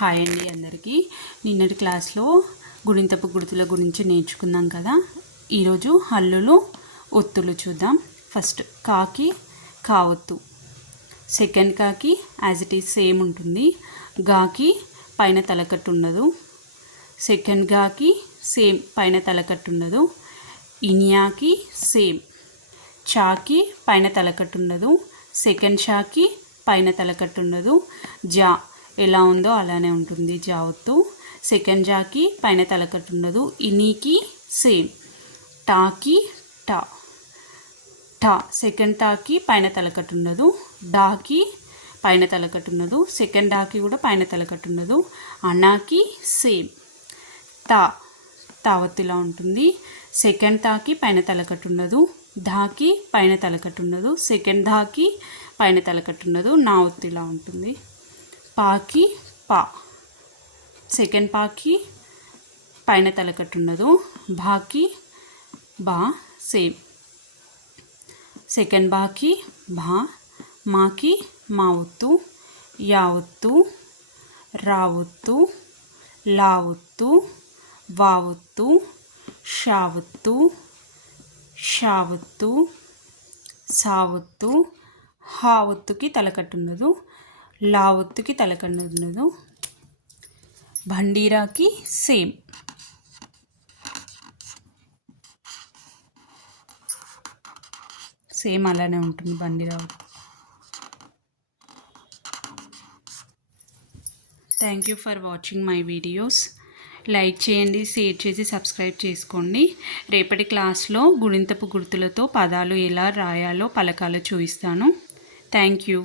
Hi అండి అందరికీ. నిన్నటి క్లాస్లో గుణింతపు గుర్తుల గురించి నేర్చుకున్నాం కదా. ఈరోజు హల్లులు ఒత్తులు చూద్దాం. ఫస్ట్ కాకి కావత్తు, సెకండ్ కాకి యాజ్ ఇట్ ఈజ్ సేమ్ ఉంటుంది. గాకి పైన తలకట్టు ఉండదు. సెకండ్ గాకి సేమ్ పైన తలకట్టు ఉండదు. ఇనియాకి సేమ్. చాకి పైన తలకట్టు ఉండదు. సెకండ్ షాకి పైన తలకట్టు ఉండదు. జా ఎలా ఉందో అలానే ఉంటుంది జావత్తు. సెకండ్ జాకి పైన తలకట్టు ఉండదు. ఇనీకి సేమ్. టాకి టా. టా సెకండ్ టాకి పైన తలకట్టు ఉండదు. డాకి పైన తలకట్టు ఉండదు. సెకండ్ డాకి కూడా పైన తలకట్టు ఉండదు. అనాకి సేమ్. తా తావత్తులా ఉంటుంది. సెకండ్ తాకి పైన తలకట్టు ఉండదు. ధాకి పైన తలకట్టు ఉండదు. సెకండ్ ధాకి పైన తలకట్టు ఉండదు. నా ఒత్తిలా ఉంటుంది. పాకి పా. సెకండ్ పాకి పైన తలకట్టు ఉండదు. బాకి బా సేమ్. సెకండ్ బాకి బా. మాకి మా ఒత్తు. యా ఒత్తు, రా ఒత్తు, లా ఒత్తు, వా ఒత్తు, షా ఒత్తు, షా ఒత్తు, సా ఒత్తు. హా ఒత్తుకి తలకట్టు ఉండదు. లా ఒత్తుకి తలకట్టు ఉండదు. భండీరాకి సేమ్. సేమ్ అలానే ఉంటుంది బండిరా. Thank you for watching my videos. Like చేయండి, షేర్ చేసి సబ్స్క్రైబ్ చేసుకోండి. రేపటి క్లాస్లో గుణింతపు గుర్తులతో పదాలు ఎలా రాయాలో పలకాలో చూపిస్తాను. Thank you.